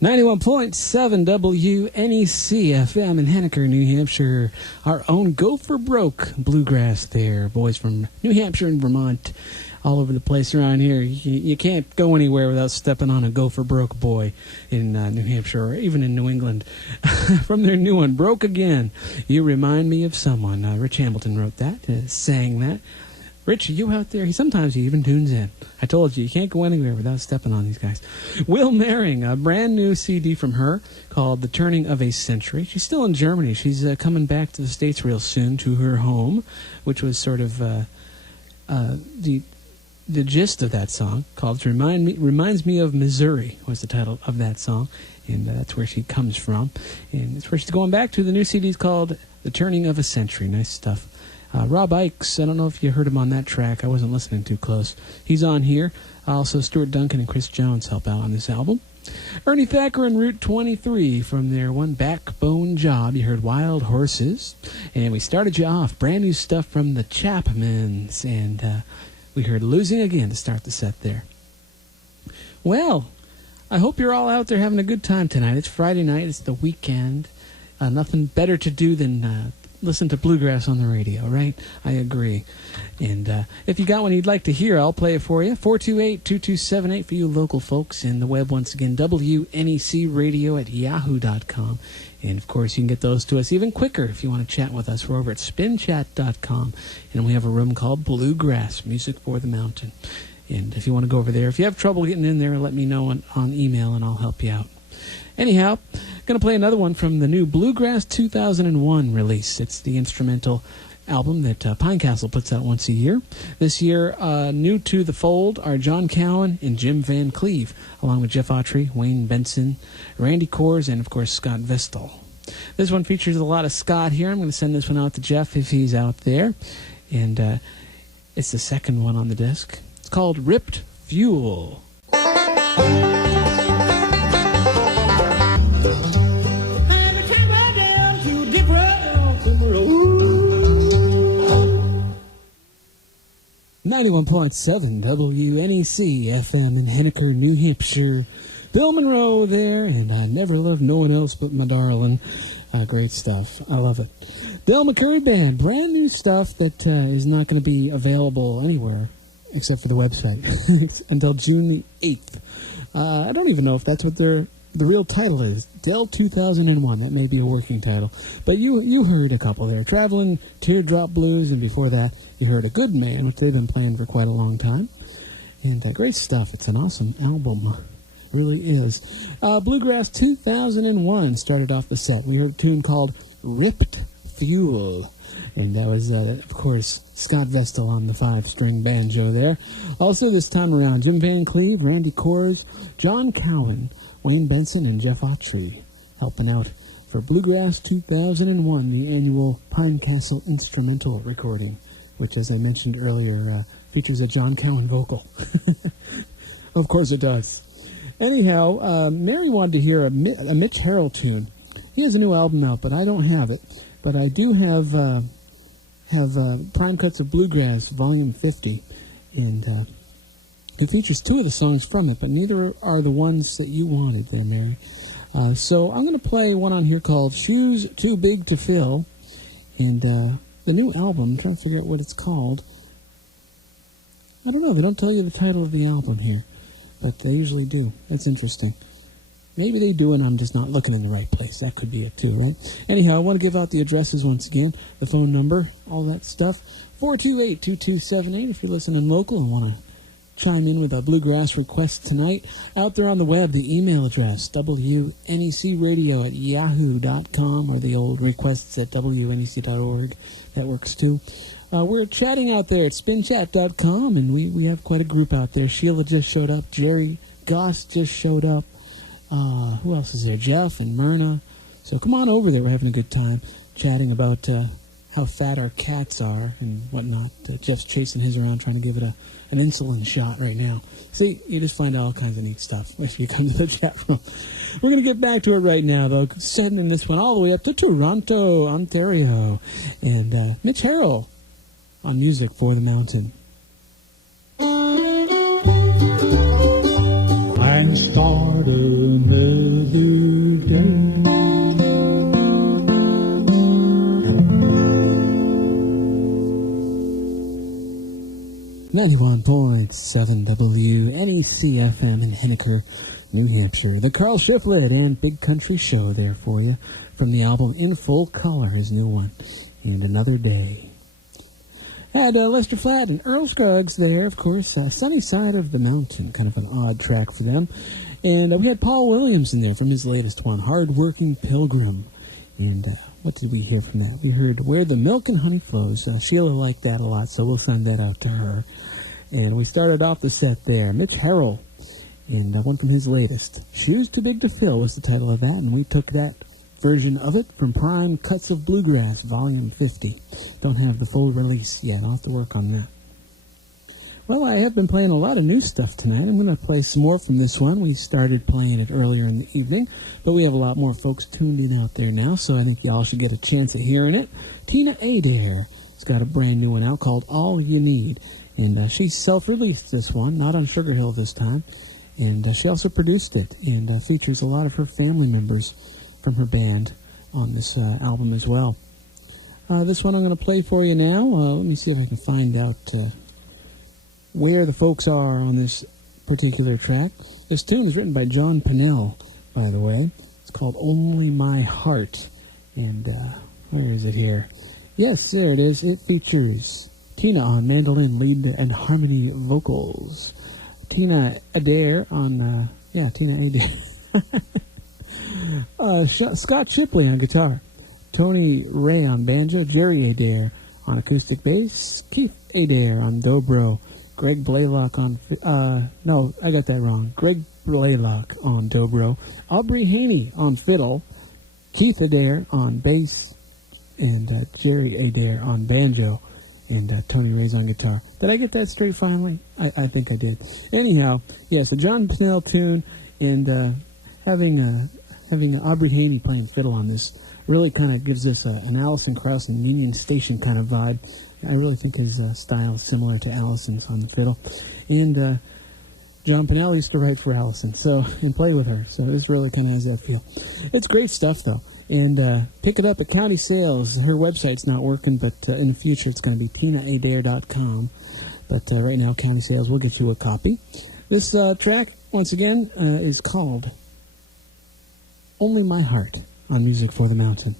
91.7 WNEC-FM in Henniker, New Hampshire. Our own Go for Broke bluegrass there. Boys from New Hampshire and Vermont, all over the place around here. You can't go anywhere without stepping on a Go for Broke boy in New Hampshire or even in New England. From their new one, Broke Again. You Remind Me of Someone. Rich Hamilton wrote that, sang that. Rich, are you out there? Sometimes he even tunes in. I told you can't go anywhere without stepping on these guys. Will Maring, a brand new CD from her called The Turning of a Century. She's still in Germany. She's coming back to the States real soon to her home, which was sort of the gist of that song, called Reminds Me of Missouri, was the title of that song. And that's where she comes from. And it's where she's going back to. The new CD is called The Turning of a Century. Nice stuff. Rob Ikes, I don't know if you heard him on that track. I wasn't listening too close. He's on here. Also, Stuart Duncan and Chris Jones help out on this album. Ernie Thacker and Route 23 from their one Backbone Job. You heard Wild Horses. And we started you off. Brand new stuff from the Chapmans. And we heard Losing Again to start the set there. Well, I hope you're all out there having a good time tonight. It's Friday night. It's the weekend. Nothing better to do than listen to bluegrass on the radio, right? I agree. And if you got one you'd like to hear, I'll play it for you. 428-2278 for you local folks. And the web, once again, WNECradio@yahoo.com. And, of course, you can get those to us even quicker if you want to chat with us. We're over at spinchat.com. And we have a room called Bluegrass, Music for the Mountain. And if you want to go over there, if you have trouble getting in there, let me know on email and I'll help you out. Anyhow, going to play another one from the new Bluegrass 2001 release. It's the instrumental album that Pinecastle puts out once a year. This year, new to the fold are John Cowan and Jim Van Cleve, along with Jeff Autry, Wayne Benson, Randy Coors, and, of course, Scott Vestal. This one features a lot of Scott here. I'm going to send this one out to Jeff if he's out there. And it's the second one on the disc. It's called Ripped Fuel. 91.7 WNEC-FM in Henniker, New Hampshire. Bill Monroe there, and I never loved no one else but my darling. Great stuff. I love it. Del McCurry Band, brand new stuff that is not going to be available anywhere except for the website until June the 8th. I don't even know if that's what the real title is. Del 2001. That may be a working title. But you heard a couple there. Traveling Teardrop Blues, and before that, you heard A Good Man, which they've been playing for quite a long time. And great stuff. It's an awesome album. It really is. Bluegrass 2001 started off the set. We heard a tune called Ripped Fuel. And that was, of course, Scott Vestal on the 5-string banjo there. Also this time around, Jim Van Cleve, Randy Coors, John Cowan, Wayne Benson, and Jeff Autry helping out for Bluegrass 2001, the annual Pinecastle instrumental recording, which, as I mentioned earlier, features a John Cowan vocal. Of course it does. Anyhow, Mary wanted to hear a Mitch Harrell tune. He has a new album out, but I don't have it. But I do have Prime Cuts of Bluegrass, Volume 50, and it features two of the songs from it, but neither are the ones that you wanted there, Mary. So I'm going to play one on here called Shoes Too Big to Fill, and the new album, I'm trying to figure out what it's called. I don't know, they don't tell you the title of the album here, but they usually do. That's interesting. Maybe they do, and I'm just not looking in the right place. That could be it, too, right? Anyhow, I want to give out the addresses once again, the phone number, all that stuff. 428-2278 if you're listening local and want to chime in with a bluegrass request tonight. Out there on the web, the email address, WNECradio@yahoo.com, or the old requests at WNEC.org. That works, too. We're chatting out there at spinchat.com, and we have quite a group out there. Sheila just showed up. Jerry Goss just showed up. Who else is there? Jeff and Myrna. So come on over there. We're having a good time chatting about how fat our cats are and whatnot. Jeff's chasing his around trying to give it an insulin shot right now. See, you just find out all kinds of neat stuff if you come to the chat room. We're going to get back to it right now, though, sending this one all the way up to Toronto, Ontario. And Mitch Harrell on Music for the Mountain. I started another 91.7 WNEC-FM in Henniker, New Hampshire. The Carl Shiflett and Big Country Show there for you from the album In Full Color, his new one, and Another Day. Had Lester Flatt and Earl Scruggs there, of course, Sunny Side of the Mountain, kind of an odd track for them. And we had Paul Williams in there from his latest one, Hard Working Pilgrim. And what did we hear from that? We heard Where the Milk and Honey Flows. Sheila liked that a lot, so we'll send that out to her. And we started off the set there, Mitch Harrell, and one from his latest. Shoes Too Big to Fill was the title of that, and we took that version of it from Prime Cuts of Bluegrass, Volume 50. Don't have the full release yet. I'll have to work on that. Well, I have been playing a lot of new stuff tonight. I'm going to play some more from this one. We started playing it earlier in the evening, but we have a lot more folks tuned in out there now, so I think y'all should get a chance at hearing it. Tina Adair has got a brand new one out called All You Need, and she self-released this one, not on Sugar Hill this time, and she also produced it, and features a lot of her family members from her band on this album as well. This one I'm going to play for you now. Let me see if I can find out where the folks are on this particular track. This tune is written by John Pennell, by the way. It's called Only My Heart. And where is it here? Yes, there it is. It features Tina on mandolin, lead, and harmony vocals. Tina Adair on, Tina Adair. Scott Shipley on guitar. Tony Ray on banjo. Jerry Adair on acoustic bass. Keith Adair on dobro. Greg Blaylock on... no, I got that wrong. Greg Blaylock on dobro. Aubrey Haney on fiddle. Keith Adair on bass. And Jerry Adair on banjo. And Tony Ray's on guitar. Did I get that straight finally? I think I did. Anyhow, yes, a John Pennell tune, and having Aubrey Haney playing fiddle on this really kind of gives us an Alison Krauss and Union Station kind of vibe. I really think his style is similar to Alison's on the fiddle. And John Pennell used to write for Alison and play with her, so this really kind of has that feel. It's great stuff, though. And pick it up at County Sales. Her website's not working, but in the future it's going to be tinaadair.com. But right now, County Sales will get you a copy. This track, once again, is called Only My Heart on Music for the Mountain.